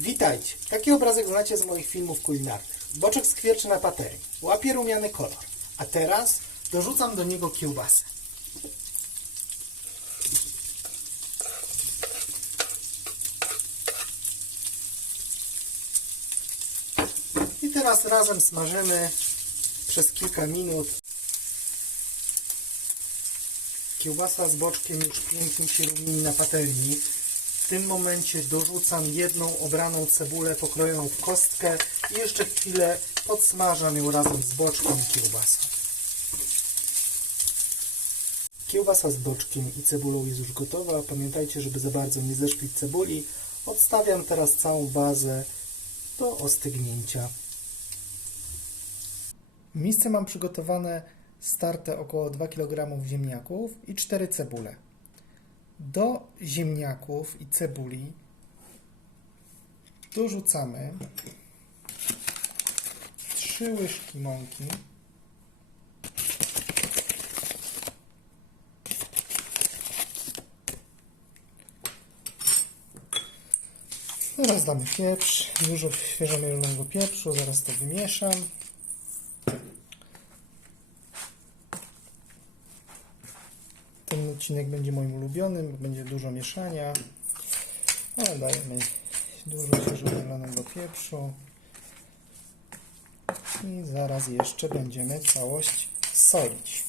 Witajcie. Taki obrazek znacie z moich filmów kulinarnych. Boczek skwierczy na paterii. Łapie rumiany kolor. A teraz dorzucam do niego kiełbasę. I teraz razem smażymy przez kilka minut. Kiełbasa z boczkiem już pięknie się rumieni na patelni. Tym momencie dorzucam jedną obraną cebulę pokrojoną w kostkę i jeszcze chwilę podsmażam ją razem z boczkiem i kiełbasą. Kiełbasa z boczkiem i cebulą jest już gotowa. Pamiętajcie, żeby za bardzo nie zeszklić cebuli. Odstawiam teraz całą bazę do ostygnięcia. W misce mam przygotowane starte około 2 kg ziemniaków i 4 cebule. Do ziemniaków i cebuli dorzucamy 3 łyżki mąki, Teraz damy pieprz, dużo świeżomielonego pieprzu, zaraz to wymieszam. Odcinek będzie moim ulubionym, będzie dużo mieszania. Ale dajemy dużo świeżomielonego pieprzu. I zaraz jeszcze będziemy całość solić.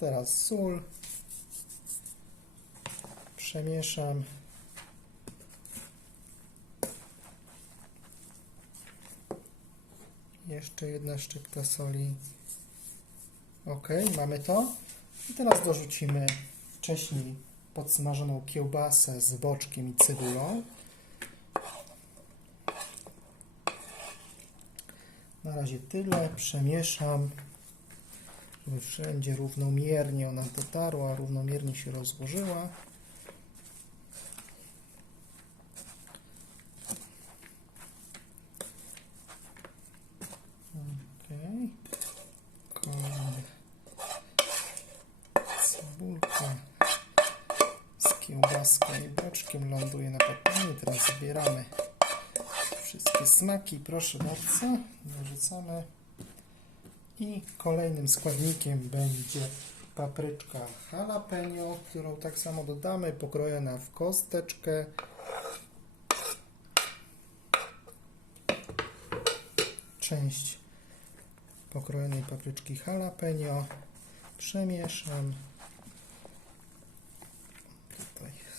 Teraz sól. Przemieszam. Jeszcze jedna szczypta soli. Ok, mamy to. I teraz dorzucimy wcześniej podsmażoną kiełbasę z boczkiem i cebulą. Na razie tyle. Przemieszam, żeby wszędzie równomiernie ona dotarła, równomiernie się rozłożyła. Kiełbaską i boczkiem ląduje na patelni. Teraz zbieramy wszystkie smaki. Proszę bardzo, dorzucamy. I kolejnym składnikiem będzie papryczka jalapeno, którą tak samo dodamy, pokrojona w kosteczkę. Część pokrojonej papryczki jalapeno przemieszam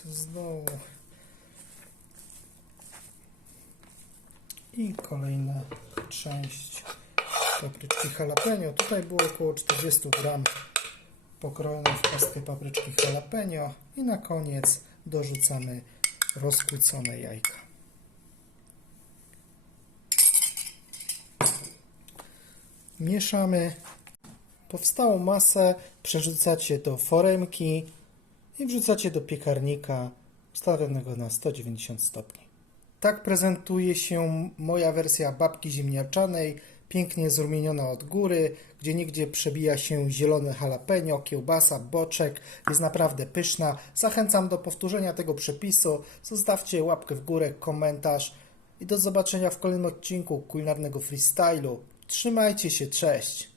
tutaj z dołu i kolejna część papryczki jalapeno. Tutaj było około 40 gram pokrojonej w kostkę papryczki jalapeno. I na koniec dorzucamy rozkłócone jajka. Mieszamy. Powstałą masę. Przerzucacie do foremki i wrzucacie do piekarnika ustawionego na 190 stopni. Tak prezentuje się moja wersja babki ziemniaczanej, pięknie zrumieniona od góry, gdzie nigdzie przebija się zielone jalapeno, kiełbasa, boczek. Jest naprawdę pyszna. Zachęcam do powtórzenia tego przepisu. Zostawcie łapkę w górę, komentarz i do zobaczenia w kolejnym odcinku kulinarnego freestylu. Trzymajcie się, cześć!